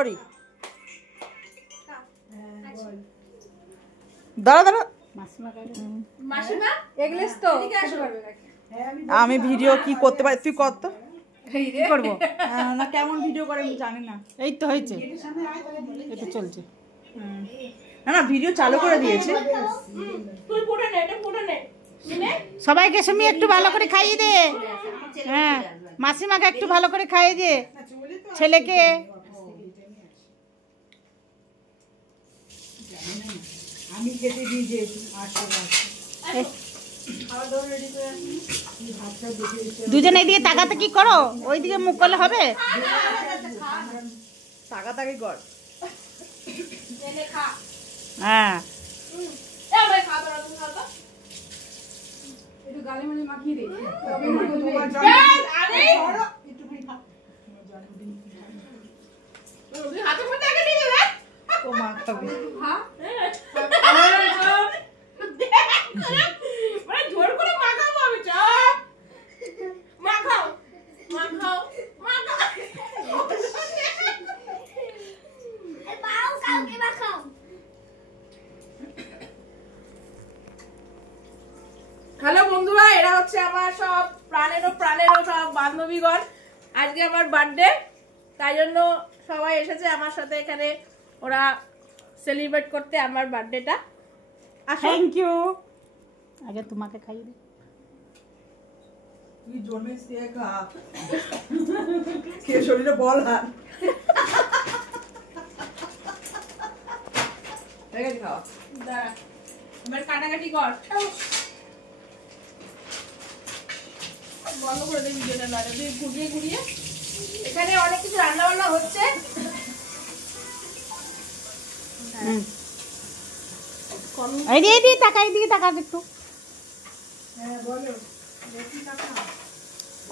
করি। দাঁড়া দাঁড়া, আমি ভিডিও কি করতে পারি, তুই কর তো। কি করবো না, কেমন ভিডিও করে আমি জানি না। এই তো হয়েছে, এটা চলছে। না না, ভিডিও চালু করে দিয়েছে। সবাইকে সুমি একটু ভালো করে খাইয়ে দে। হ্যাঁ, মাসিমাকে একটু ভালো করে খাইয়ে দে, ছেলেকে। আমি খেতে দিয়েছি। দুজনে দিয়ে তাকাতে কি করো, ওইদিকে মুখ করলে হবে? তাকাতাকি কর। হ্যাঁ, হ্যালো বন্ধুরা, এরা হচ্ছে আমার সব প্রাণেরও সব বান্ধবীগণ। আজকে আমার বার্থডে, তাই জন্য সবাই এসেছে আমার সাথে এখানে ওরা সেলিব্রেট করতে আমার বার্থডেটা। Thank you. আগে তোমাকে খাইয়ে দে। তুই জন্মেছ দিয়ে খা, কে শরীরে বল আর দেখে খাওয়া। দাঁড়া, এবার কাটাকাটি কর। বন্ধ করে দে ভিডিওটা, নয় তুই ঘুরিয়ে ঘুরিয়ে। এখানে অনেক কিছু রান্না বান্না হচ্ছে। এইদিকে তাকা, এইদিকে তাকা একটু। হ্যাঁ বলো,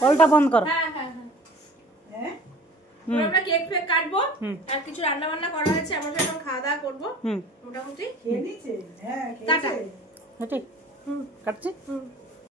কলটা বন্ধ করো। হ্যাঁ হ্যাঁ হ্যাঁ, আমরা কেক ফেক কাটবো আর কিছু রান্না বান্না করা হয়েছে। আমরা এখন খাওয়া দাওয়া করবো মোটামুটি। খেয়ে নিয়েছে? হ্যাঁ টাটা। খেয়েছে। কাটছি।